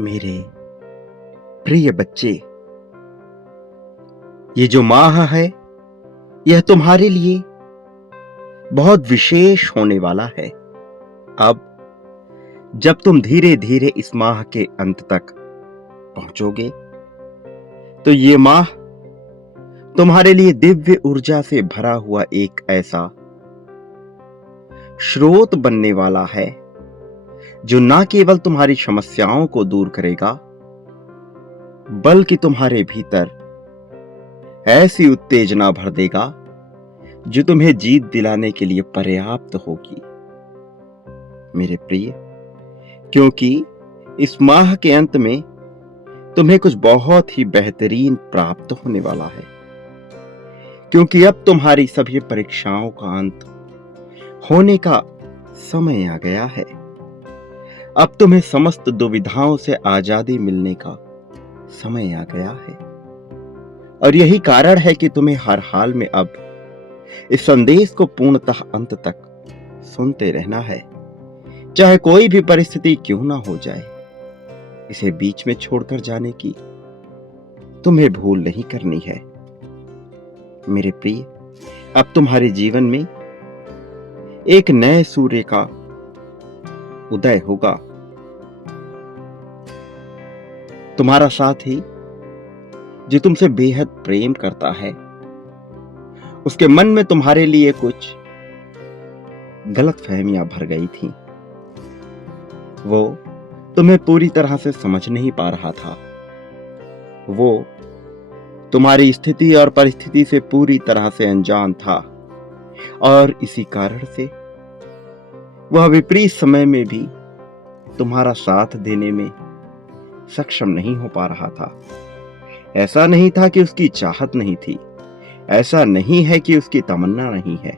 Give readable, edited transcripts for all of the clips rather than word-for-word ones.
मेरे प्रिय बच्चे, ये जो माह है यह तुम्हारे लिए बहुत विशेष होने वाला है। अब जब तुम धीरे धीरे इस माह के अंत तक पहुंचोगे तो ये माह तुम्हारे लिए दिव्य ऊर्जा से भरा हुआ एक ऐसा स्रोत बनने वाला है जो ना केवल तुम्हारी समस्याओं को दूर करेगा बल्कि तुम्हारे भीतर ऐसी उत्तेजना भर देगा जो तुम्हें जीत दिलाने के लिए पर्याप्त होगी। मेरे प्रिय, क्योंकि इस माह के अंत में तुम्हें कुछ बहुत ही बेहतरीन प्राप्त होने वाला है, क्योंकि अब तुम्हारी सभी परीक्षाओं का अंत होने का समय आ गया है। अब तुम्हें समस्त दुविधाओं से आजादी मिलने का समय आ गया है और यही कारण है कि तुम्हें हर हाल में अब इस संदेश को पूर्णतः अंत तक सुनते रहना है, चाहे कोई भी परिस्थिति क्यों ना हो जाए। इसे बीच में छोड़कर जाने की तुम्हें भूल नहीं करनी है। मेरे प्रिय, अब तुम्हारे जीवन में एक नए सूर्य का उदय होगा। तुम्हारा साथी जो तुमसे बेहद प्रेम करता है, उसके मन में तुम्हारे लिए कुछ गलतफहमियां भर गई थीं। वो तुम्हें पूरी तरह से समझ नहीं पा रहा था। वो तुम्हारी स्थिति और परिस्थिति से पूरी तरह से अनजान था और इसी कारण से वह विपरीत समय में भी तुम्हारा साथ देने में सक्षम नहीं हो पा रहा था। ऐसा नहीं था कि उसकी चाहत नहीं थी, ऐसा नहीं है कि उसकी तमन्ना नहीं है,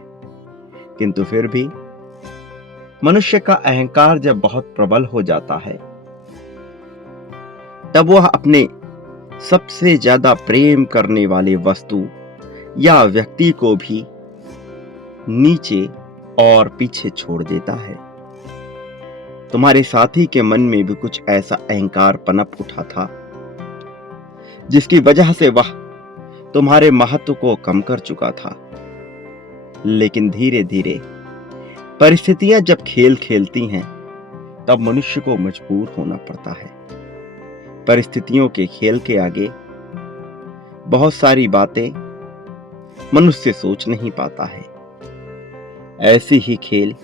किंतु फिर भी मनुष्य का अहंकार जब बहुत प्रबल हो जाता है तब वह अपने सबसे ज्यादा प्रेम करने वाले वस्तु या व्यक्ति को भी नीचे और पीछे छोड़ देता है। तुम्हारे साथी के मन में भी कुछ ऐसा अहंकार पनप उठा था जिसकी वजह से वह तुम्हारे महत्व को कम कर चुका था। लेकिन धीरे धीरे परिस्थितियां जब खेल खेलती हैं तब मनुष्य को मजबूर होना पड़ता है। परिस्थितियों के खेल के आगे बहुत सारी बातें मनुष्य सोच नहीं पाता है। ऐसी ही खेल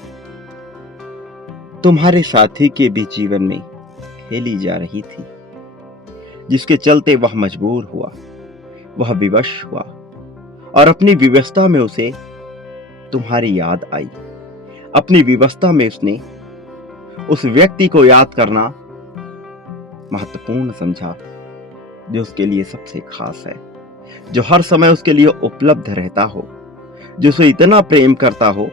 तुम्हारे साथी के भी जीवन में खेली जा रही थी, जिसके चलते वह मजबूर हुआ, वह विवश हुआ और अपनी विवशता में उसे तुम्हारी याद आई। अपनी विवशता में उसने उस व्यक्ति को याद करना महत्वपूर्ण समझा जो उसके लिए सबसे खास है, जो हर समय उसके लिए उपलब्ध रहता हो, जो उसे इतना प्रेम करता हो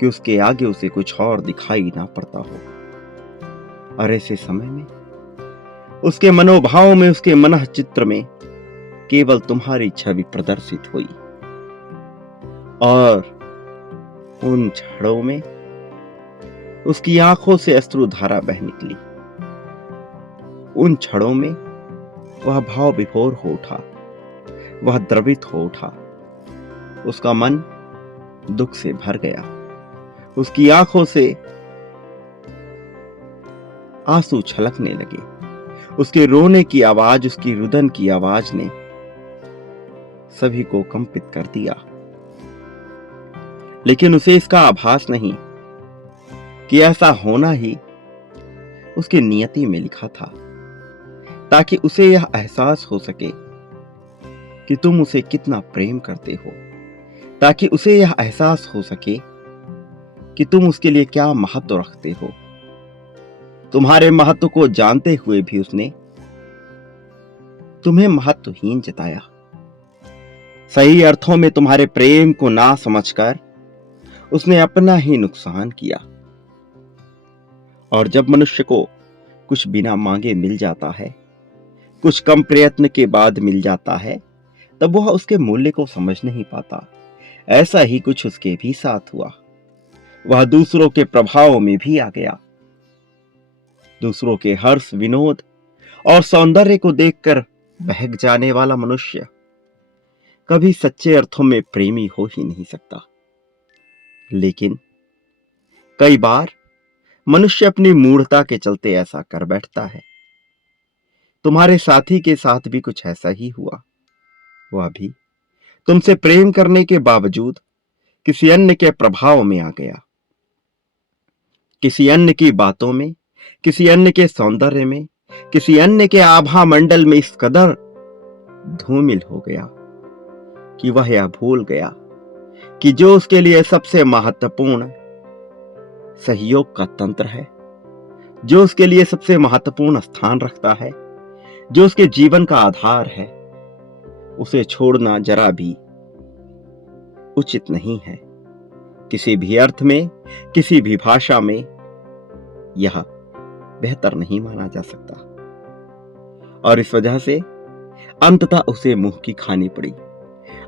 कि उसके आगे उसे कुछ और दिखाई ना पड़ता हो। और ऐसे समय में उसके मनोभाव में, उसके मनः चित्र में केवल तुम्हारी छवि प्रदर्शित हुई और उन क्षणों में उसकी आंखों से अश्रुधारा बह निकली। उन क्षणों में वह भाव विभोर हो उठा, वह द्रवित हो उठा, उसका मन दुख से भर गया। उसकी आंखों से आंसू छलकने लगे। उसके रोने की आवाज, उसकी रुदन की आवाज ने सभी को कंपित कर दिया। लेकिन उसे इसका आभास नहीं कि ऐसा होना ही उसकी नियति में लिखा था, ताकि उसे यह एहसास हो सके कि तुम उसे कितना प्रेम करते हो, ताकि उसे यह एहसास हो सके कि तुम उसके लिए क्या महत्व रखते हो। तुम्हारे महत्व को जानते हुए भी उसने तुम्हें महत्वहीन जताया। सही अर्थों में तुम्हारे प्रेम को ना समझकर उसने अपना ही नुकसान किया। और जब मनुष्य को कुछ बिना मांगे मिल जाता है, कुछ कम प्रयत्न के बाद मिल जाता है, तब वह उसके मूल्य को समझ नहीं पाता। ऐसा ही कुछ उसके भी साथ हुआ। वह दूसरों के प्रभाव में भी आ गया। दूसरों के हर्ष, विनोद और सौंदर्य को देखकर बहक जाने वाला मनुष्य कभी सच्चे अर्थों में प्रेमी हो ही नहीं सकता। लेकिन कई बार मनुष्य अपनी मूढ़ता के चलते ऐसा कर बैठता है। तुम्हारे साथी के साथ भी कुछ ऐसा ही हुआ। वह भी तुमसे प्रेम करने के बावजूद किसी अन्य के प्रभाव में आ गया, किसी अन्य की बातों में, किसी अन्य के सौंदर्य में, किसी अन्य के आभा मंडल में इस कदर धूमिल हो गया कि वह यह भूल गया कि जो उसके लिए सबसे महत्वपूर्ण सहयोग का तंत्र है, जो उसके लिए सबसे महत्वपूर्ण स्थान रखता है, जो उसके जीवन का आधार है, उसे छोड़ना जरा भी उचित नहीं है। किसी भी अर्थ में, किसी भी भाषा में यह बेहतर नहीं माना जा सकता। और इस वजह से अंततः उसे मुंह की खानी पड़ी,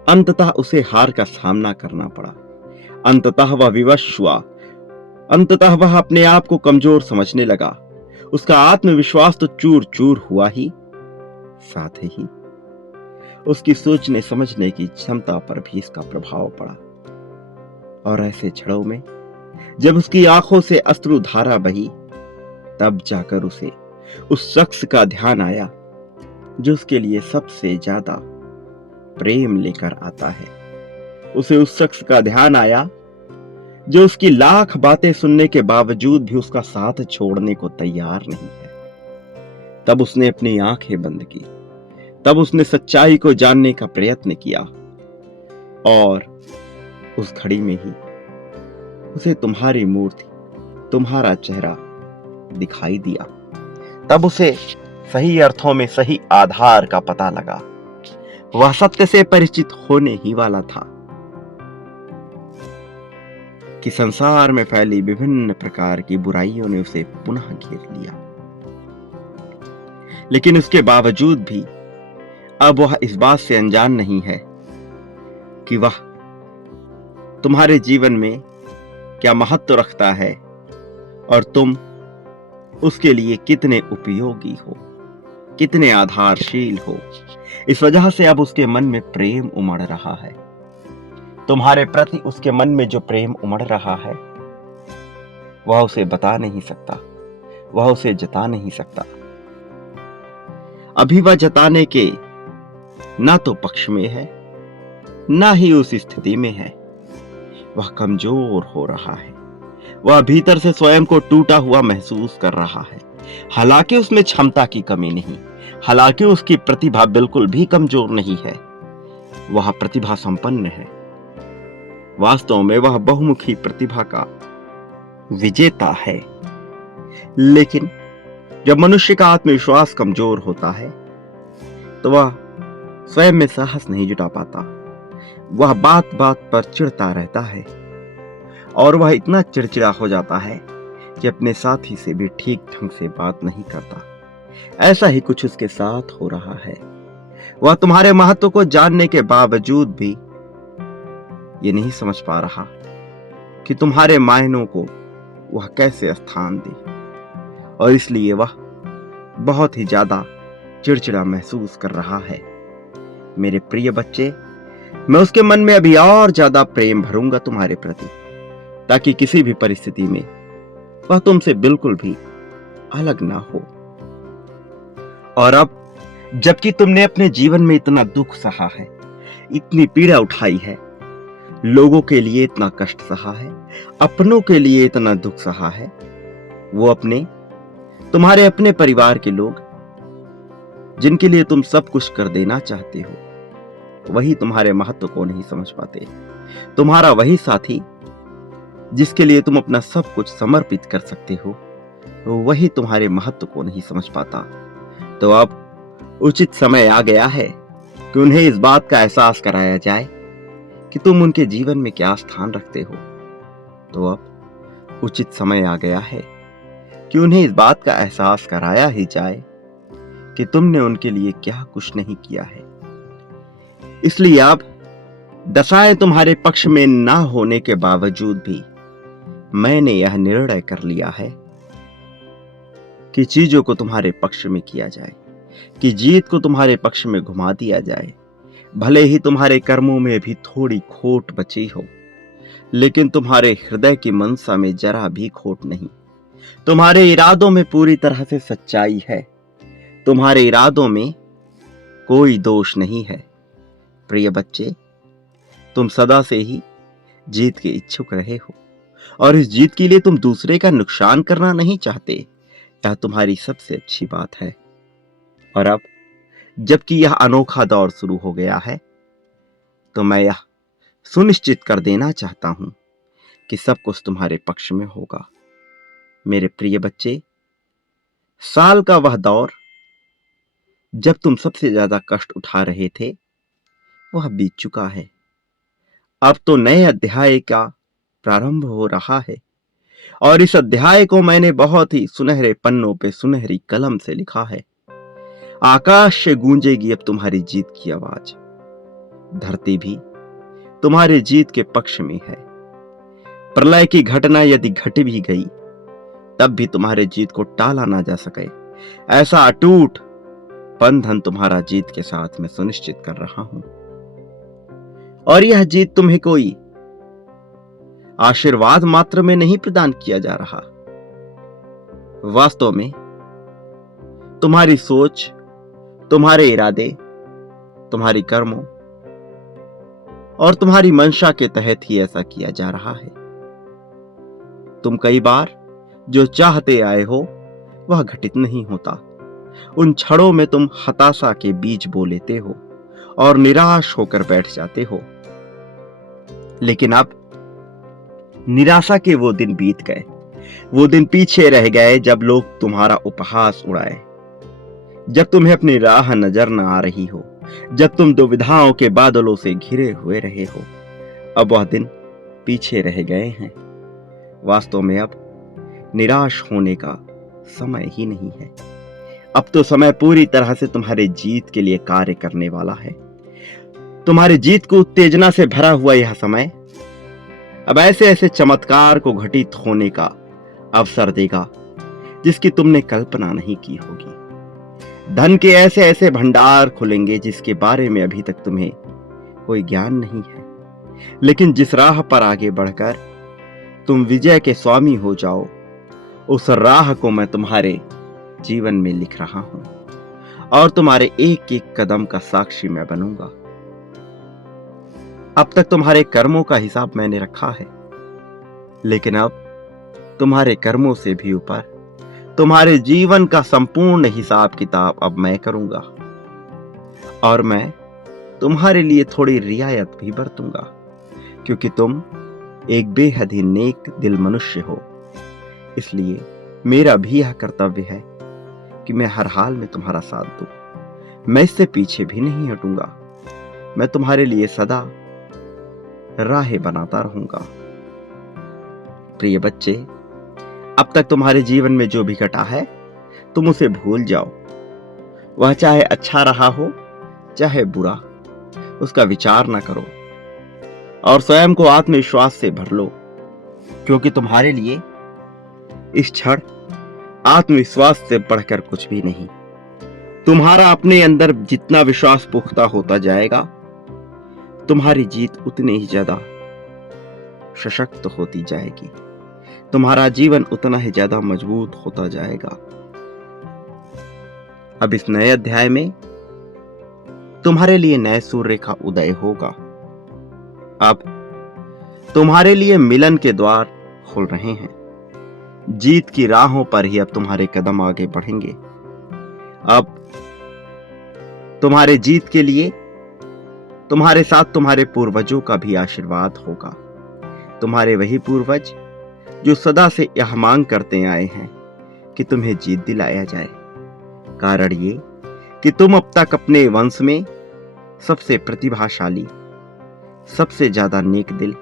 अंततः उसे हार का सामना करना पड़ा, अंततः वह विवश हुआ, अंततः वह अपने आप को कमजोर समझने लगा। उसका आत्मविश्वास तो चूर चूर हुआ ही, साथ ही उसकी सोचने समझने की क्षमता पर भी इसका प्रभाव पड़ा। और ऐसे क्षणों में जब उसकी आंखों से अश्रुधारा बही, तब जाकर उसे उस शख्स का ध्यान आया जो उसके लिए सबसे ज्यादा प्रेम लेकर आता है। उसे उस शख्स का ध्यान आया जो उसकी लाख बातें सुनने के बावजूद भी उसका साथ छोड़ने को तैयार नहीं है। तब उसने अपनी आंखें बंद की, तब उसने सच्चाई को जानने का प्रयत्न किया, और उस घड़ी में ही उसे तुम्हारी मूर्ति, तुम्हारा चेहरा दिखाई दिया। तब उसे सही अर्थों में सही आधार का पता लगा। वह सत्य से परिचित होने ही वाला था कि संसार में फैली विभिन्न प्रकार की बुराइयों ने उसे पुनः घेर लिया। लेकिन उसके बावजूद भी अब वह इस बात से अनजान नहीं है कि वह तुम्हारे जीवन में क्या महत्व रखता है और तुम उसके लिए कितने उपयोगी हो, कितने आधारशील हो। इस वजह से अब उसके मन में प्रेम उमड़ रहा है। तुम्हारे प्रति उसके मन में जो प्रेम उमड़ रहा है वह उसे बता नहीं सकता, वह उसे जता नहीं सकता। अभी वह जताने के ना तो पक्ष में है, ना ही उस स्थिति में है। वह कमजोर हो रहा है, वह भीतर से स्वयं को टूटा हुआ महसूस कर रहा है। हालांकि उसमें क्षमता की कमी नहीं, हालांकि उसकी प्रतिभा बिल्कुल भी कमजोर नहीं है, वह प्रतिभा संपन्न है। वास्तव में वह बहुमुखी प्रतिभा का विजेता है। लेकिन जब मनुष्य का आत्मविश्वास कमजोर होता है तो वह स्वयं में साहस नहीं जुटा पाता। वह बात बात पर चिढ़ता रहता है और वह इतना चिड़चिड़ा हो जाता है कि अपने साथी से भी ठीक ढंग से बात नहीं करता। ऐसा ही कुछ उसके साथ हो रहा है। वह तुम्हारे महत्व को जानने के बावजूद भी ये नहीं समझ पा रहा कि तुम्हारे मायनों को वह कैसे स्थान दे, और इसलिए वह बहुत ही ज्यादा चिड़चिड़ा महसूस कर रहा है। मेरे प्रिय बच्चे, मैं उसके मन में अभी और ज्यादा प्रेम भरूंगा तुम्हारे प्रति, ताकि किसी भी परिस्थिति में वह तुमसे बिल्कुल भी अलग ना हो। और अब जबकि तुमने अपने जीवन में इतना दुख सहा है, इतनी पीड़ा उठाई है, लोगों के लिए इतना कष्ट सहा है, अपनों के लिए इतना दुख सहा है, वो तुम्हारे अपने परिवार के लोग जिनके लिए तुम सब कुछ कर देना चाहते हो, वही तुम्हारे महत्व को नहीं समझ पाते। तुम्हारा वही साथी जिसके लिए तुम अपना सब कुछ समर्पित कर सकते हो, वही तुम्हारे महत्व को नहीं समझ पाता। तो अब उचित समय आ गया है कि उन्हें इस बात का एहसास कराया जाए कि तुम उनके जीवन में क्या स्थान रखते हो। तो अब उचित समय आ गया है कि उन्हें इस बात का एहसास कराया ही जाए कि तुमने उनके लिए क्या कुछ नहीं किया है। इसलिए अब दशाएं तुम्हारे पक्ष में ना होने के बावजूद भी मैंने यह निर्णय कर लिया है कि चीजों को तुम्हारे पक्ष में किया जाए, कि जीत को तुम्हारे पक्ष में घुमा दिया जाए। भले ही तुम्हारे कर्मों में भी थोड़ी खोट बची हो, लेकिन तुम्हारे हृदय की मनसा में जरा भी खोट नहीं। तुम्हारे इरादों में पूरी तरह से सच्चाई है। तुम्हारे इरादों में कोई दोष नहीं है। प्रिय बच्चे, तुम सदा से ही जीत के इच्छुक रहे हो और इस जीत के लिए तुम दूसरे का नुकसान करना नहीं चाहते। यह तुम्हारी सबसे अच्छी बात है। और अब जबकि यह अनोखा दौर शुरू हो गया है, तो मैं यह सुनिश्चित कर देना चाहता हूं कि सब कुछ तुम्हारे पक्ष में होगा। मेरे प्रिय बच्चे, साल का वह दौर जब तुम सबसे ज्यादा कष्ट उठा रहे थे, वह बीत चुका है। अब तो नए अध्याय का प्रारंभ हो रहा है और इस अध्याय को मैंने बहुत ही सुनहरे पन्नों पे सुनहरी कलम से लिखा है। आकाश से गूंजेगी अब तुम्हारी जीत की आवाज। धरती भी तुम्हारी जीत के पक्ष में है। प्रलय की घटना यदि घट भी गई, तब भी तुम्हारे जीत को टाला ना जा सके। ऐसा अटूट बंधन तुम्हारा जीत के साथ मैं सुनिश्चित कर रहा हूं। और यह जीत तुम्हें कोई आशीर्वाद मात्र में नहीं प्रदान किया जा रहा। वास्तव में तुम्हारी सोच, तुम्हारे इरादे, तुम्हारी कर्मों और तुम्हारी मंशा के तहत ही ऐसा किया जा रहा है। तुम कई बार जो चाहते आए हो वह घटित नहीं होता। उन क्षणों में तुम हताशा के बीज बो लेते हो और निराश होकर बैठ जाते हो। लेकिन अब निराशा के वो दिन बीत गए। वो दिन पीछे रह गए जब लोग तुम्हारा उपहास उड़ाए, जब तुम्हें अपनी राह नजर न आ रही हो, जब तुम दुविधाओं के बादलों से घिरे हुए रहे हो। अब वह दिन पीछे रह गए हैं। वास्तव में अब निराश होने का समय ही नहीं है। अब तो समय पूरी तरह से तुम्हारे जीत के लिए कार्य करने वाला है। तुम्हारी जीत को उत्तेजना से भरा हुआ यह समय अब ऐसे ऐसे चमत्कार को घटित होने का अवसर देगा जिसकी तुमने कल्पना नहीं की होगी। धन के ऐसे ऐसे भंडार खुलेंगे जिसके बारे में अभी तक तुम्हें कोई ज्ञान नहीं है। लेकिन जिस राह पर आगे बढ़कर तुम विजय के स्वामी हो जाओ, उस राह को मैं तुम्हारे जीवन में लिख रहा हूं और तुम्हारे एक एक कदम का साक्षी मैं बनूंगा। अब तक तुम्हारे कर्मों का हिसाब मैंने रखा है, लेकिन अब तुम्हारे कर्मों से भी ऊपर तुम्हारे जीवन का संपूर्ण हिसाब किताब अब मैं करूंगा। और मैं तुम्हारे लिए थोड़ी रियायत भी बरतूंगा, क्योंकि तुम एक बेहद ही नेक दिल मनुष्य हो। इसलिए मेरा भी यह कर्तव्य है कि मैं हर हाल में तुम्हारा साथ दूं। मैं इससे पीछे भी नहीं हटूंगा। मैं तुम्हारे लिए सदा राहें बनाता रहूंगा। प्रिय बच्चे, अब तक तुम्हारे जीवन में जो भी घटा है, तुम उसे भूल जाओ। वह चाहे अच्छा रहा हो चाहे बुरा, उसका विचार ना करो और स्वयं को आत्मविश्वास से भर लो, क्योंकि तुम्हारे लिए इस क्षण आत्मविश्वास से बढ़कर कुछ भी नहीं। तुम्हारा अपने अंदर जितना विश्वास पुख्ता होता जाएगा, तुम्हारी जीत उतनी ही ज्यादा सशक्त होती जाएगी। तुम्हारा जीवन उतना ही ज्यादा मजबूत होता जाएगा। अब इस नए अध्याय में तुम्हारे लिए नए सूर्य का उदय होगा। अब तुम्हारे लिए मिलन के द्वार खुल रहे हैं। जीत की राहों पर ही अब तुम्हारे कदम आगे बढ़ेंगे। अब तुम्हारे जीत के लिए तुम्हारे साथ तुम्हारे पूर्वजों का भी आशीर्वाद होगा। तुम्हारे वही पूर्वज जो सदा से यह मांग करते आए हैं कि तुम्हें जीत दिलाया जाए। कारण ये कि तुम अब तक अपने वंश में सबसे प्रतिभाशाली, सबसे ज्यादा नेक दिल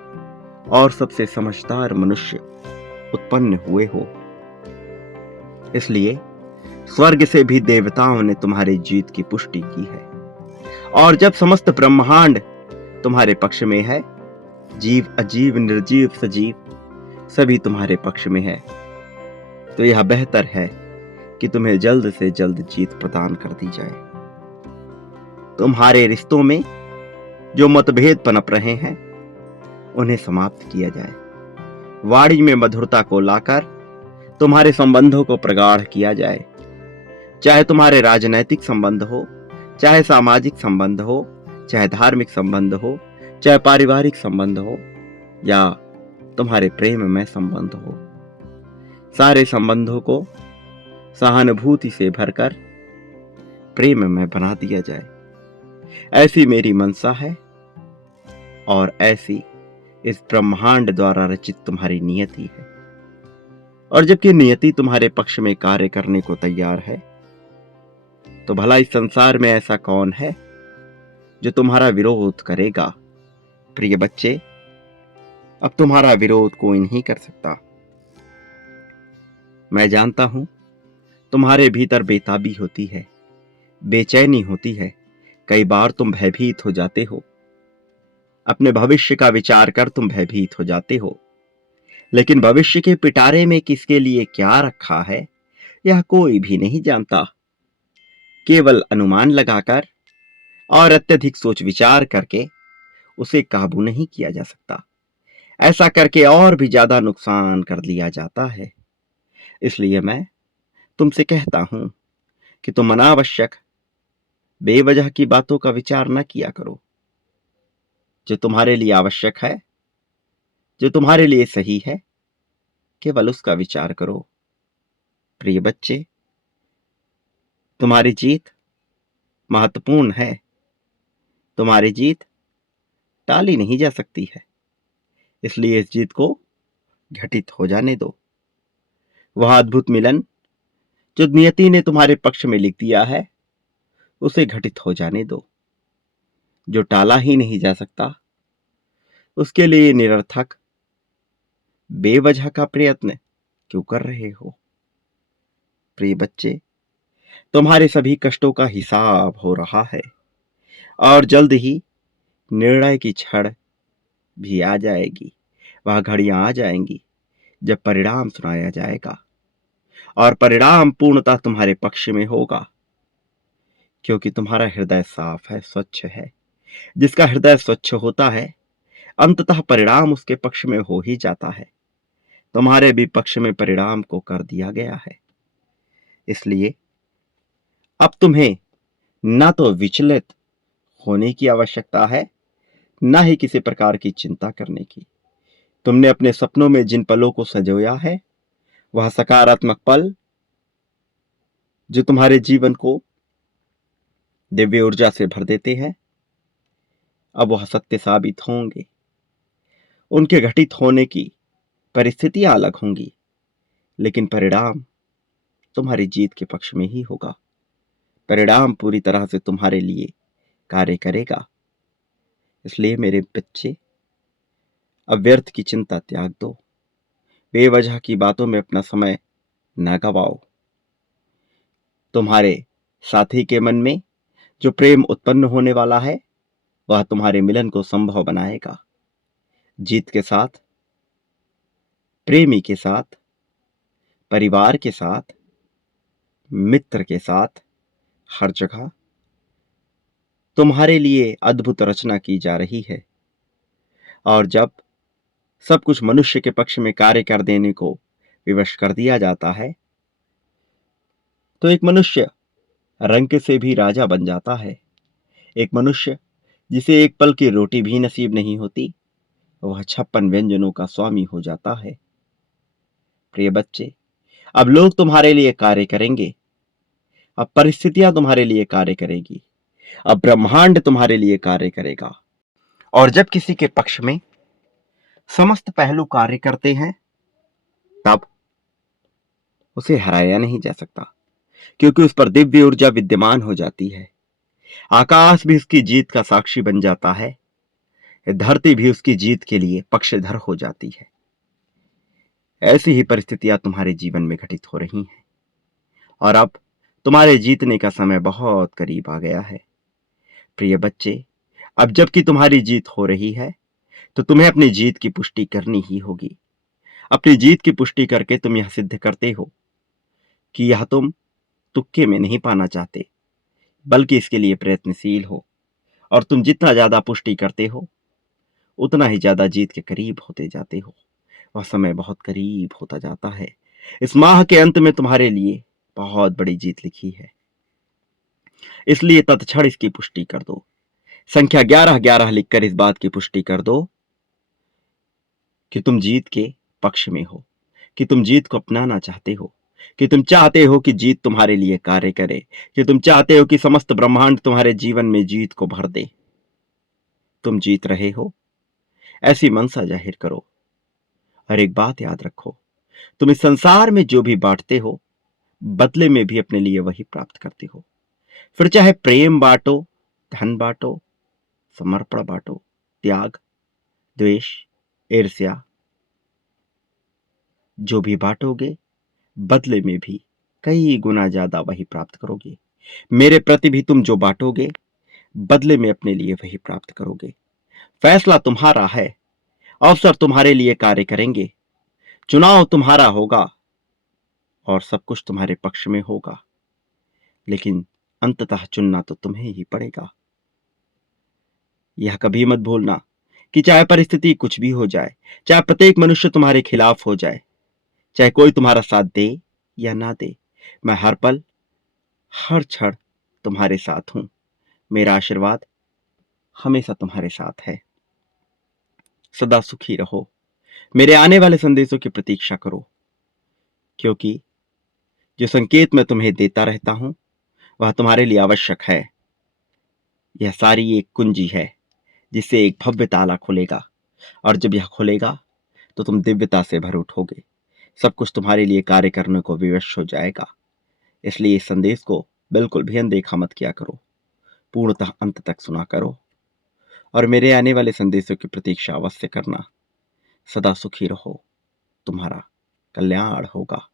और सबसे समझदार मनुष्य उत्पन्न हुए हो। इसलिए स्वर्ग से भी देवताओं ने तुम्हारी जीत की पुष्टि की है। और जब समस्त ब्रह्मांड तुम्हारे पक्ष में है, जीव अजीव निर्जीव सजीव सभी तुम्हारे पक्ष में है, तो यह बेहतर है कि तुम्हें जल्द से जल्द जीत प्रदान कर दी जाए। तुम्हारे रिश्तों में जो मतभेद पनप रहे हैं उन्हें समाप्त किया जाए। वाणी में मधुरता को लाकर तुम्हारे संबंधों को प्रगाढ़ किया जाए। चाहे तुम्हारे राजनैतिक संबंध हो, चाहे सामाजिक संबंध हो, चाहे धार्मिक संबंध हो, चाहे पारिवारिक संबंध हो, या तुम्हारे प्रेम में संबंध हो, सारे संबंधों को सहानुभूति से भरकर प्रेम में बना दिया जाए। ऐसी मेरी मनसा है और ऐसी इस ब्रह्मांड द्वारा रचित तुम्हारी नियति है। और जबकि नियति तुम्हारे पक्ष में कार्य करने को तैयार है, तो भला इस संसार में ऐसा कौन है जो तुम्हारा विरोध करेगा? प्रिय बच्चे, अब तुम्हारा विरोध कोई नहीं कर सकता। मैं जानता हूं तुम्हारे भीतर बेताबी होती है, बेचैनी होती है, कई बार तुम भयभीत हो जाते हो, अपने भविष्य का विचार कर तुम भयभीत हो जाते हो। लेकिन भविष्य के पिटारे में किसके लिए क्या रखा है यह कोई भी नहीं जानता। केवल अनुमान लगाकर और अत्यधिक सोच विचार करके उसे काबू नहीं किया जा सकता। ऐसा करके और भी ज्यादा नुकसान कर लिया जाता है। इसलिए मैं तुमसे कहता हूं कि तुम अनावश्यक बेवजह की बातों का विचार न किया करो। जो तुम्हारे लिए आवश्यक है, जो तुम्हारे लिए सही है, केवल उसका विचार करो। प्रिय बच्चे, तुम्हारी जीत महत्वपूर्ण है। तुम्हारी जीत टाली नहीं जा सकती है। इसलिए इस जीत को घटित हो जाने दो। वह अद्भुत मिलन जो नियति ने तुम्हारे पक्ष में लिख दिया है, उसे घटित हो जाने दो। जो टाला ही नहीं जा सकता, उसके लिए निरर्थक बेवजह का प्रयत्न क्यों कर रहे हो? प्रिय बच्चे, तुम्हारे सभी कष्टों का हिसाब हो रहा है और जल्द ही निर्णय की क्षण भी आ जाएगी। वह घड़ियां आ जाएंगी जब परिणाम सुनाया जाएगा और परिणाम पूर्णतः तुम्हारे पक्ष में होगा, क्योंकि तुम्हारा हृदय साफ है, स्वच्छ है। जिसका हृदय स्वच्छ होता है, अंततः परिणाम उसके पक्ष में हो ही जाता है। तुम्हारे भी पक्ष में परिणाम को कर दिया गया है। इसलिए अब तुम्हें न तो विचलित होने की आवश्यकता है, न ही किसी प्रकार की चिंता करने की। तुमने अपने सपनों में जिन पलों को संजोया है, वह सकारात्मक पल जो तुम्हारे जीवन को दिव्य ऊर्जा से भर देते हैं, अब वह सत्य साबित होंगे। उनके घटित होने की परिस्थितियां अलग होंगी, लेकिन परिणाम तुम्हारी जीत के पक्ष में ही होगा। परिणाम पूरी तरह से तुम्हारे लिए कार्य करेगा। इसलिए मेरे बच्चे, अब व्यर्थ की चिंता त्याग दो। बेवजह की बातों में अपना समय न गवाओ। तुम्हारे साथी के मन में जो प्रेम उत्पन्न होने वाला है, वह तुम्हारे मिलन को संभव बनाएगा। जीत के साथ, प्रेमी के साथ, परिवार के साथ, मित्र के साथ, हर जगह तुम्हारे लिए अद्भुत रचना की जा रही है। और जब सब कुछ मनुष्य के पक्ष में कार्य कर देने को विवश कर दिया जाता है, तो एक मनुष्य रंक से भी राजा बन जाता है। एक मनुष्य जिसे एक पल की रोटी भी नसीब नहीं होती, वह 56 व्यंजनों का स्वामी हो जाता है। प्रिय बच्चे, अब लोग तुम्हारे लिए कार्य करेंगे, अब परिस्थितियां तुम्हारे लिए कार्य करेगी, अब ब्रह्मांड तुम्हारे लिए कार्य करेगा। और जब किसी के पक्ष में समस्त पहलू कार्य करते हैं, तब उसे हराया नहीं जा सकता, क्योंकि उस पर दिव्य ऊर्जा विद्यमान हो जाती है। आकाश भी उसकी जीत का साक्षी बन जाता है, धरती भी उसकी जीत के लिए पक्षधर हो जाती है। ऐसी ही परिस्थितियां तुम्हारे जीवन में घटित हो रही हैं और अब तुम्हारे जीतने का समय बहुत करीब आ गया है। प्रिय बच्चे, अब जबकि तुम्हारी जीत हो रही है, तो तुम्हें अपनी जीत की पुष्टि करनी ही होगी। अपनी जीत की पुष्टि करके तुम यह सिद्ध करते हो कि यह तुम तुक्के में नहीं पाना चाहते, बल्कि इसके लिए प्रयत्नशील हो। और तुम जितना ज्यादा पुष्टि करते हो, उतना ही ज्यादा जीत के करीब होते जाते हो। वह समय बहुत करीब होता जाता है। इस माह के अंत में तुम्हारे लिए बहुत बड़ी जीत लिखी है, इसलिए तत्क्षण इसकी पुष्टि कर दो। संख्या 11-11 लिखकर इस बात की पुष्टि कर दो कि तुम जीत के पक्ष में हो, कि तुम जीत को अपनाना चाहते हो, कि तुम चाहते हो कि जीत तुम्हारे लिए कार्य करे, कि तुम चाहते हो कि समस्त ब्रह्मांड तुम्हारे जीवन में जीत को भर दे। तुम जीत रहे हो, ऐसी मनसा जाहिर करो। और एक बात याद रखो, तुम इस संसार में जो भी बांटते हो, बदले में भी अपने लिए वही प्राप्त करते हो। फिर चाहे प्रेम बांटो, धन बांटो, समर्पण बांटो, त्याग, द्वेष, ईर्ष्या, जो भी बांटोगे, बदले में भी कई गुना ज्यादा वही प्राप्त करोगे। मेरे प्रति भी तुम जो बांटोगे, बदले में अपने लिए वही प्राप्त करोगे। फैसला तुम्हारा है, अवसर तुम्हारे लिए कार्य करेंगे, चुनाव तुम्हारा होगा और सब कुछ तुम्हारे पक्ष में होगा, लेकिन अंततः चुनना तो तुम्हें ही पड़ेगा। यह कभी मत भूलना कि चाहे परिस्थिति कुछ भी हो जाए, चाहे प्रत्येक मनुष्य तुम्हारे खिलाफ हो जाए, चाहे कोई तुम्हारा साथ दे या ना दे, मैं हर पल, हर क्षण तुम्हारे साथ हूं। मेरा आशीर्वाद हमेशा तुम्हारे साथ है। सदा सुखी रहो। मेरे आने वाले संदेशों की प्रतीक्षा करो, क्योंकि जो संकेत मैं तुम्हें देता रहता हूं, वह तुम्हारे लिए आवश्यक है। यह सारी एक कुंजी है, जिससे एक भव्य ताला खुलेगा, और जब यह खुलेगा तो तुम दिव्यता से भर उठोगे। सब कुछ तुम्हारे लिए कार्य करने को विवश हो जाएगा। इसलिए इस संदेश को बिल्कुल भी अनदेखा मत किया करो, पूर्णतः अंत तक सुना करो, और मेरे आने वाले संदेशों की प्रतीक्षा अवश्य करना। सदा सुखी रहो, तुम्हारा कल्याण होगा।